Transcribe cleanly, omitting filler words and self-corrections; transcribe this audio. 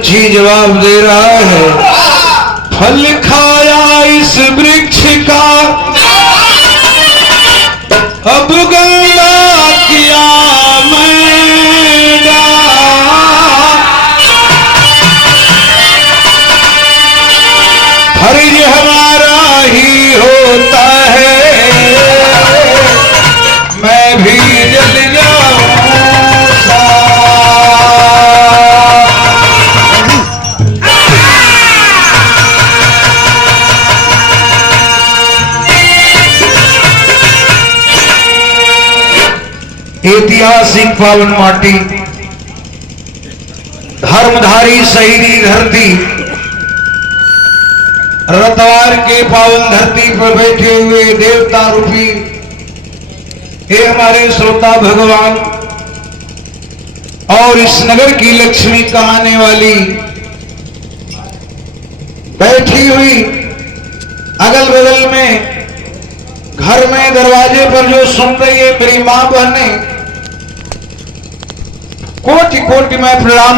पंछी जवाब दे रहा है, फल खाया इस वृक्ष का अब गंगा किया मैंने, फर्ज हमारा ही होता है, मैं भी जल जाऊंगा। ऐतिहासिक पावन माटी, धर्मधारी शहीदी धरती, रतवार के पावन धरती पर बैठे हुए देवता रूपी हे हमारे श्रोता भगवान, और इस नगर की लक्ष्मी कहाने वाली बैठी हुई अगल बगल में घर में दरवाजे पर जो सुन रही है मेरी मां बहने, कोटि कोटि मैं प्रणाम